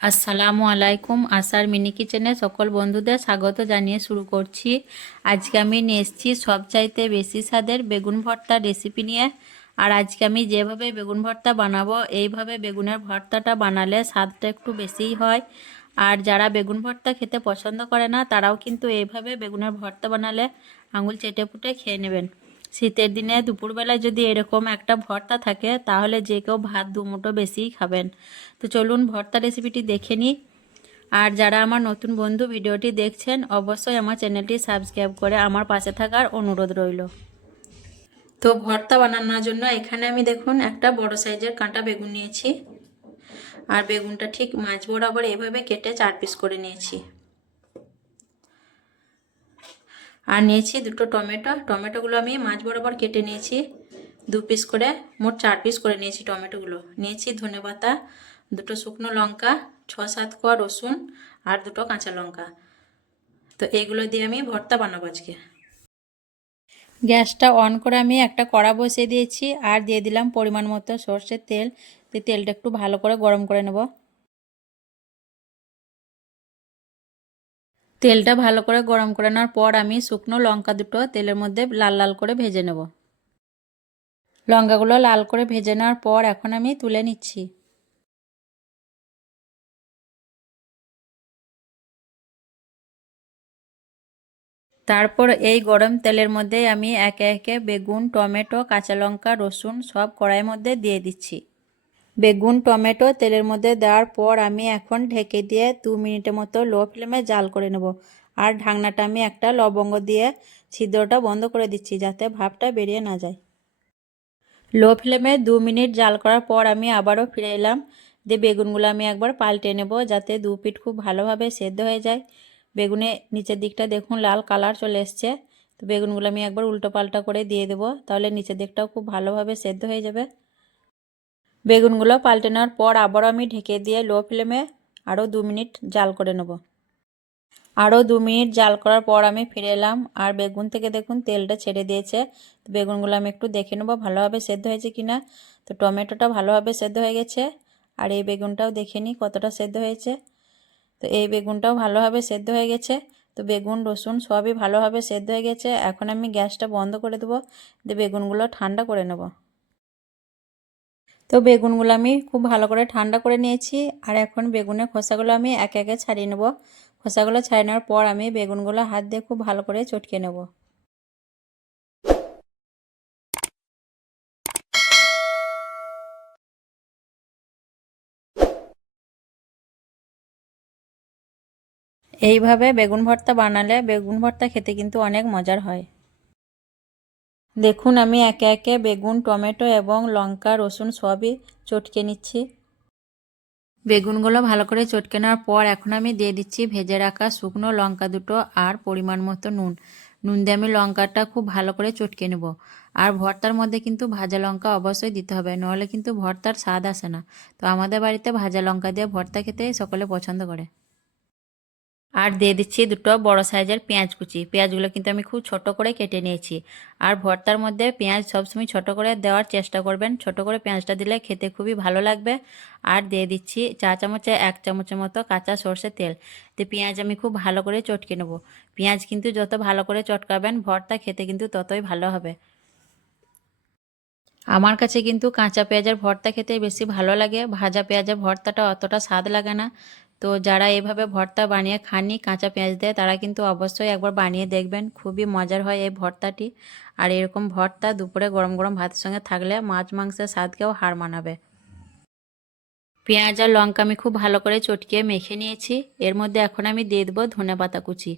আসসালামু আলাইকুম। আশার মিনি কিচেনে সকল বন্ধুদের স্বাগত জানিয়ে শুরু করছি। আজকে আমি নিয়ে এসেছি সবচাইতে বেশি স্বাদের বেগুন ভর্তা রেসিপি নিয়ে। আর আজকে আমি যেভাবে বেগুন ভর্তা বানাবো এইভাবে বেগুনের ভর্তাটা বানালে স্বাদটা একটু বেশিই হয়। আর যারা বেগুন ভর্তা খেতে পছন্দ করে না তারাও কিন্তু এইভাবে বেগুনের ভর্তা বানালে আঙুল চেটে পুটে খেয়ে নেবেন। শীতের দিনে দুপুরবেলায় যদি এরকম একটা ভর্তা থাকে তাহলে যে কেউ ভাত দুমুঠো বেশিই খাবেন। তো চলুন ভর্তা রেসিপিটি দেখে নিই। আর যারা আমার নতুন বন্ধু ভিডিওটি দেখছেন অবশ্যই আমার চ্যানেলটি সাবস্ক্রাইব করে আমার পাশে থাকার অনুরোধ রইল। তো ভর্তা বানানোর জন্য এখানে আমি দেখুন একটা বড় সাইজের কাঁটা বেগুন নিয়েছি। আর বেগুনটা ঠিক মাঝ বরাবর এভাবে কেটে 4 পিস করে নিয়েছি। আর নিয়েছি দুটো টমেটো। টমেটোগুলো আমি মাঝ বরাবর কেটে নিয়েছি 2 পিস করে, মোট 4 পিস করে নিয়েছি টমেটোগুলো। নিয়েছি ধনেপাতা, দুটো শুকনো লঙ্কা, 6-7 কোয়া রসুন আর দুটো কাঁচা লঙ্কা। তো এইগুলো দিয়ে আমি ভর্তা বানাবো আজকে। গ্যাসটা অন করে আমি একটা কড়া বসিয়ে দিয়েছি আর দিয়ে দিলাম পরিমাণ মতো সর্ষের তেল। দিয়ে তেলটা একটু ভালো করে গরম করে নেব। তেলটা ভালো করে গরম করে নেওয়ার পর আমি শুকনো লঙ্কা দুটো তেলের মধ্যে লাল লাল করে ভেজে নেব। লঙ্কাগুলো লাল করে ভেজে নেওয়ার পর এখন আমি তুলে নিচ্ছি। তারপর এই গরম তেলের মধ্যে আমি একে একে বেগুন, টমেটো, কাঁচা লঙ্কা, রসুন সব কড়াইয়ের মধ্যে দিয়ে দিচ্ছি। বেগুন, টমেটো তেলের মধ্যে দেওয়ার পর আমি এখন ঢেকে দিয়ে 2 মিনিটের মতো লো ফ্লেমে জাল করে নেব। আর ঢাকনাটা আমি একটা লবঙ্গ দিয়ে ছিদ্রটা বন্ধ করে দিচ্ছি যাতে ভাপটা বেরিয়ে না যায়। লো ফ্লেমে 2 মিনিট জাল করার পর আমি আবারও ফিরে এলাম। দিয়ে বেগুনগুলো আমি একবার পাল্টে নেব যাতে 2 পিঠ খুব ভালোভাবে সেদ্ধ হয়ে যায়। বেগুনের নিচের দিকটা দেখুন লাল কালার চলে এসছে। তো বেগুনগুলো আমি একবার উল্টো পাল্টা করে দিয়ে দেবো, তাহলে নিচের দিকটাও খুব ভালোভাবে সেদ্ধ হয়ে যাবে। বেগুনগুলো পাল্টে নেওয়ার পর আবারও আমি ঢেকে দিয়ে লো ফ্লেমে আরও 2 মিনিট জাল করে নেব। আরও 2 মিনিট জাল করার পর আমি ফিরে এলাম আর বেগুন থেকে দেখুন তেলটা ছেড়ে দিয়েছে। তো বেগুনগুলো আমি একটু দেখে নেবো ভালোভাবে সেদ্ধ হয়েছে কিনা। তো টমেটোটা ভালোভাবে সেদ্ধ হয়ে গেছে। আর এই বেগুনটাও দেখে নিই কতটা সেদ্ধ হয়েছে। তো এই বেগুনটাও ভালোভাবে সেদ্ধ হয়ে গেছে। তো বেগুন, রসুন সবই ভালোভাবে সেদ্ধ হয়ে গেছে। এখন আমি গ্যাসটা বন্ধ করে দেবো, দিয়ে বেগুনগুলো ঠান্ডা করে নেব। তো বেগুনগুলো আমি খুব ভালো করে ঠান্ডা করে নিয়েছি। আর এখন বেগুনের খোসাগুলো আমি একে একে ছাড়িয়ে নেব। খোসাগুলো ছাড়িয়ে নেওয়ার পর আমি বেগুনগুলো হাত দিয়ে খুব ভালো করে চটকে নেব। এইভাবে বেগুন ভর্তা বানালে বেগুন ভর্তা খেতে কিন্তু অনেক মজার হয়। দেখুন আমি একে একে বেগুন, টমেটো এবং লঙ্কা, রসুন সবই চটকে নিচ্ছি। বেগুনগুলো ভালো করে চটকে নেওয়ার পর এখন আমি দিয়ে দিচ্ছি ভেজে রাখা শুকনো লঙ্কা দুটো আর পরিমাণ মতো নুন। নুন দিয়ে আমি লঙ্কাটা খুব ভালো করে চটকে নেব। আর ভর্তার মধ্যে কিন্তু ভাজা লঙ্কা অবশ্যই দিতে হবে, নাহলে কিন্তু ভর্তার স্বাদ আসে না। তো আমাদের বাড়িতে ভাজা লঙ্কা দিয়ে ভর্তা খেতে সকলে পছন্দ করে। আর দিয়ে দিচ্ছি দুটো বড় সাইজের পেঁয়াজ কুচি। পেঁয়াজগুলো কিন্তু আমি খুব ছোট করে কেটে নিয়েছি। আর ভর্তার মধ্যে পেঁয়াজ সবসময় ছোট করে দেওয়ার চেষ্টা করবেন, ছোট করে পেঁয়াজটা দিলে খেতে খুবই ভালো লাগবে। আর দিয়ে দিচ্ছি চা চামচে 1 চামচের মতো কাঁচা সর্ষের তেল। তো পেঁয়াজ আমি খুব ভালো করে চটকে নেব। পেঁয়াজ কিন্তু যত ভালো করে চটকাবেন ভর্তা খেতে কিন্তু ততই ভালো হবে। আমার কাছে কিন্তু কাঁচা পেঁয়াজের ভর্তা খেতে বেশি ভালো লাগে, ভাজা পেঁয়াজের ভর্তাটা অতটা স্বাদ লাগে না। তো যারা এভাবে ভর্তা বানিয়ে খাননি কাঁচা পেঁয়াজ দিয়ে তারা কিন্তু অবশ্যই একবার বানিয়ে দেখবেন, খুবই মজার হয় এই ভর্তাটি। আর এরকম ভর্তা দুপুরে গরম গরম ভাতের সঙ্গে থাকলে মাছ মাংসের স্বাদকেও হার মানাবে। পেঁয়াজ আর লঙ্কা আমি খুব ভালো করে চটকিয়ে মেখে নিয়েছি। এর মধ্যে এখন আমি দিয়ে দেবো ধনেপাতা কুচি।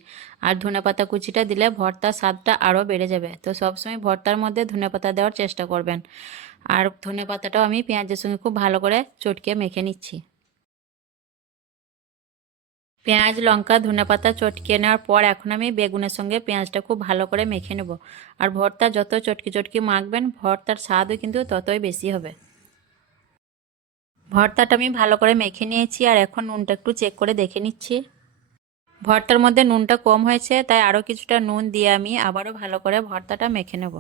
আর ধনেপাতা কুচিটা দিলে ভর্তার স্বাদটা আরও বেড়ে যাবে। তো সবসময় ভর্তার মধ্যে ধনেপাতা দেওয়ার চেষ্টা করবেন। আর ধনেপাতাটাও আমি পেঁয়াজের সঙ্গে খুব ভালো করে চটকিয়ে মেখে নিচ্ছি। পেঁয়াজ, লঙ্কা, ধনেপাতা চটকিয়ে নেওয়ার পর এখন আমি বেগুনের সঙ্গে পেঁয়াজটা খুব ভালো করে মেখে নেব। আর ভর্তা যত চটকি চটকি মাখবেন ভর্তার স্বাদও কিন্তু ততই বেশি হবে। ভর্তাটা আমি ভালো করে মেখে নিয়েছি আর এখন নুনটা একটু চেক করে দেখে নিচ্ছি। ভর্তার মধ্যে নুনটা কম হয়েছে, তাই আরও কিছুটা নুন দিয়ে আমি আবারও ভালো করে ভর্তাটা মেখে নেব।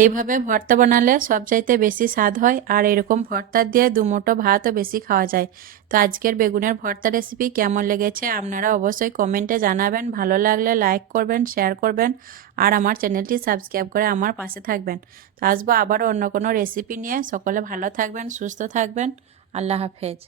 এইভাবে ভর্তা বানালে সবচাইতে বেশি স্বাদ হয়, আর এরকম ভর্তা দিয়ে দুমুঠো ভাতও বেশি খাওয়া যায়। তো আজকের বেগুনের ভর্তা রেসিপি কেমন লেগেছে আপনারা অবশ্যই কমেন্টে জানাবেন। ভালো লাগলে লাইক করবেন, শেয়ার করবেন, আর আমার চ্যানেলটি সাবস্ক্রাইব করে আমার পাশে থাকবেন। তো আসবো আবারও অন্য কোনো রেসিপি নিয়ে। সকলে ভালো থাকবেন, সুস্থ থাকবেন। আল্লাহ হাফেজ।